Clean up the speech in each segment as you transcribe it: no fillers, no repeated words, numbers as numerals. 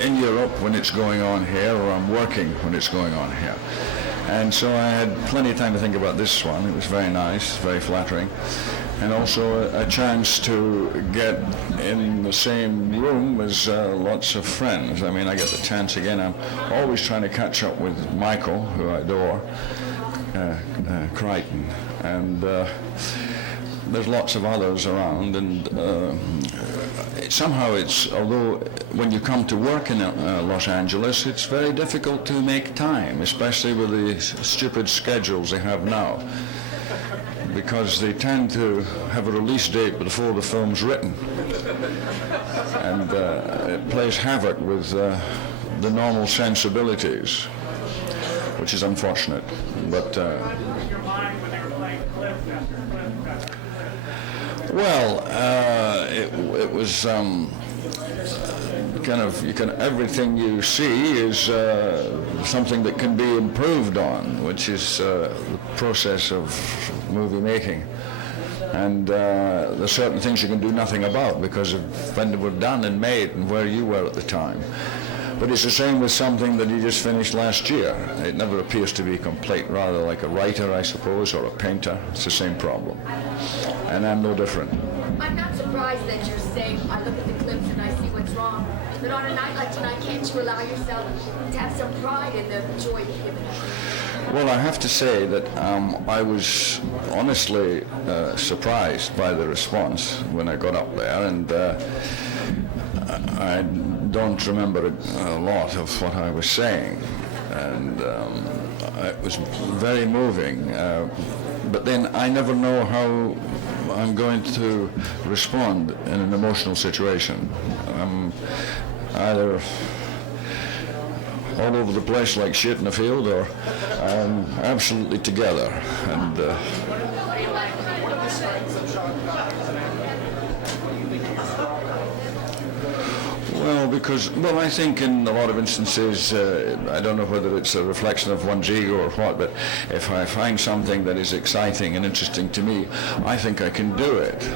in Europe when it's going on here, or I'm working when it's going on here. And so I had plenty of time to think about this one. It was very nice, very flattering. And also a chance to get in the same room as lots of friends. I mean, I get the chance again. I'm always trying to catch up with Michael, who I adore, Crichton. And there's lots of others around. And somehow it's, although when you come to work in Los Angeles, it's very difficult to make time, especially with the stupid schedules they have now, because they tend to have a release date before the film's written, and it plays havoc with the normal sensibilities, which is unfortunate. But well, it was kind of, everything you see is something that can be improved on, which is the process of movie making. And there's certain things you can do nothing about because of when they were done and made and where you were at the time. But it's the same with something that you just finished last year. It never appears to be complete, rather like a writer, I suppose, or a painter. It's the same problem. And I'm no different. I'm not surprised that you're saying, I look at the clips and I see what's wrong. But on a night like tonight, can't you allow yourself to have some pride in the joy you've given us? Well, I have to say that I was honestly surprised by the response when I got up there, and I don't remember a lot of what I was saying, and it was very moving. But then I never know how I'm going to respond in an emotional situation. I'm either all over the place like shit in a field, or I'm absolutely together. And well, I think in a lot of instances, I don't know whether it's a reflection of one's ego or what, but if I find something that is exciting and interesting to me, I think I can do it.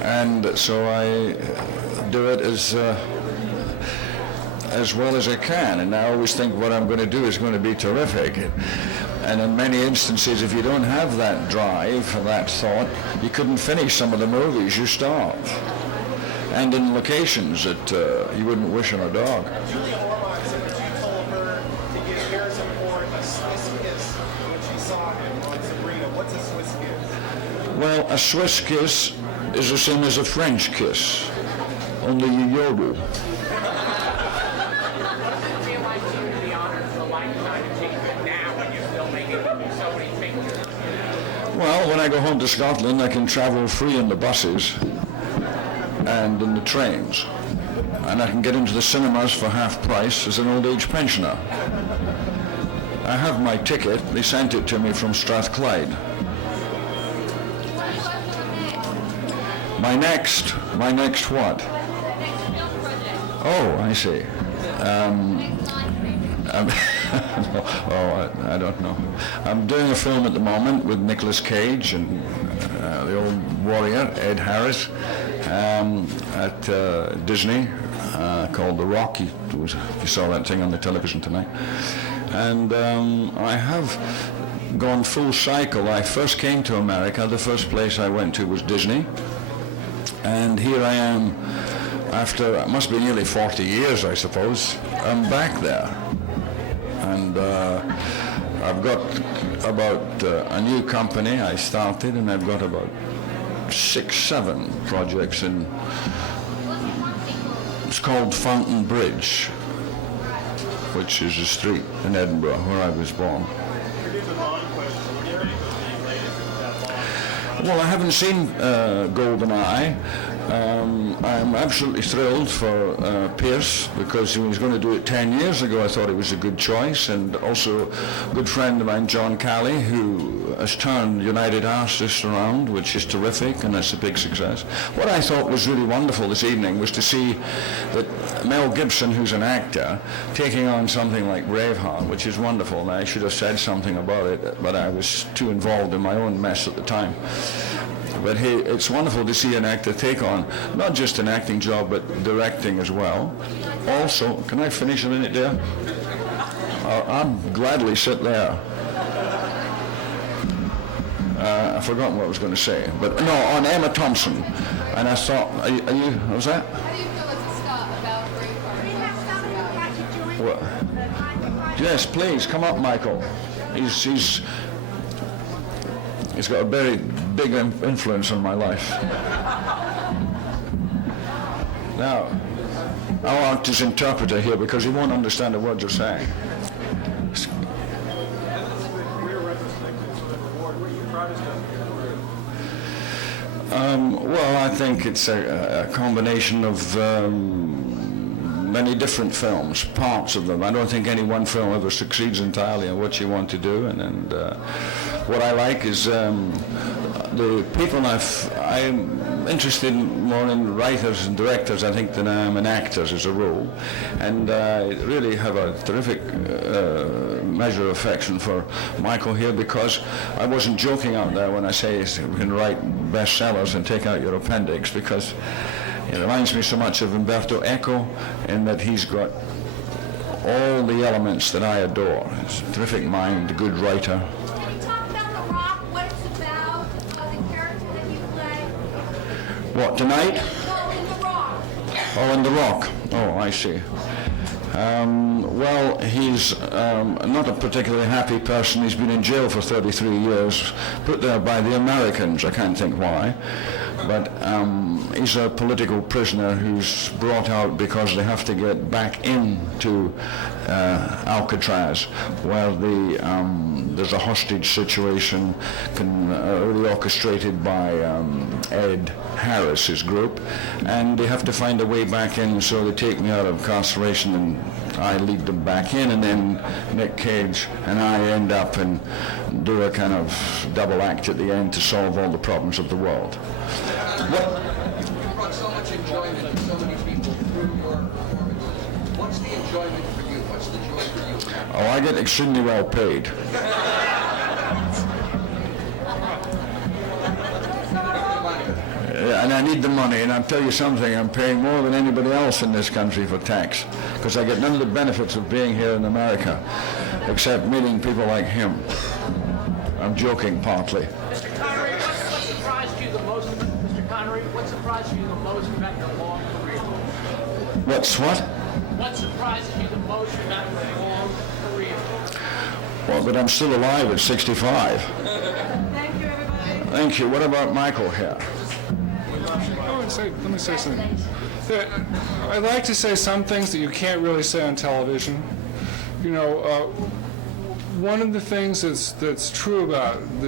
And so I do it as well as I can, and I always think what I'm going to do is going to be terrific. And in many instances, if you don't have that drive, that thought, you couldn't finish some of the movies you start. And in locations that you wouldn't wish on a dog. Julia Ormond said that you told her to give Harrison Ford a Swiss kiss when she saw him on Sabrina. What's a Swiss kiss? Well, a Swiss kiss is the same as a French kiss, only you yodel. Well, when I go home to Scotland, I can travel free in the buses and in the trains, and I can get into the cinemas for half price as an old age pensioner. I have my ticket. They sent it to me from Strathclyde. My next what? Oh, I see. I don't know. I'm doing a film at the moment with Nicolas Cage and the old warrior, Ed Harris, at Disney, called The Rock. You saw that thing on the television tonight. And I have gone full cycle. I first came to America. The first place I went to was Disney. And here I am after, it must be nearly 40 years, I suppose. I'm back there. And I've got about a new company I started, and I've got about 6-7 projects in. It's called Fountain Bridge, which is a street in Edinburgh where I was born. Well, I haven't seen GoldenEye. I'm absolutely thrilled for Pierce, because he was going to do it 10 years ago. I thought it was a good choice, and also a good friend of mine, John Calley, who has turned United Artists around, which is terrific, and that's a big success. What I thought was really wonderful this evening was to see that Mel Gibson, who's an actor, taking on something like Braveheart, which is wonderful, and I should have said something about it, but I was too involved in my own mess at the time. But hey, it's wonderful to see an actor take on not just an acting job, but directing as well. Also, can I finish a minute there? I'll gladly sit there. I've forgotten what I was going to say, but no, on Emma Thompson. And I thought, are you what was that? How do you feel it's a stop about Braveheart? Well, yes, please, come up, Michael. He's got a very big influence on my life. Now, I'll act as interpreter here because he won't understand the words you're saying. Well, I think it's a combination of many different films, parts of them. I don't think any one film ever succeeds entirely in what you want to do, and what I like is the people I'm interested more in writers and directors, I think, than I am in actors as a rule, and I really have a terrific measure of affection for Michael here, because I wasn't joking out there when I say we can write bestsellers and take out your appendix, because it reminds me so much of Umberto Eco in that he's got all the elements that I adore. He's a terrific mind, a good writer. Can you talk about The Rock, what it's about, the character that you play? What, tonight? No, in The Rock. Oh, in The Rock. Oh, I see. Well, he's not a particularly happy person. He's been in jail for 33 years, put there by the Americans. I can't think why. But he's a political prisoner who's brought out because they have to get back into Alcatraz, where there's a hostage situation really orchestrated by Ed Harris's group, and they have to find a way back in, so they take me out of incarceration and I lead them back in, and then Nick Cage and I end up and do a kind of double act at the end to solve all the problems of the world. You brought so much enjoyment to so many people through your performances. What's the enjoyment for you? What's the joy for you? Oh, I get extremely well paid. Yeah, and I need the money, and I'll tell you something, I'm paying more than anybody else in this country for tax, because I get none of the benefits of being here in America, except meeting people like him. I'm joking partly. Mr. Connery, what surprised you the most? Mr. Connery, what surprised you the most about your long career? What's what? What surprises you the most about your long career? Well, that I'm still alive at 65. Thank you, everybody. Thank you. What about Michael here? Let me say something. I like to say some things that you can't really say on television. You know, one of the things that's true about the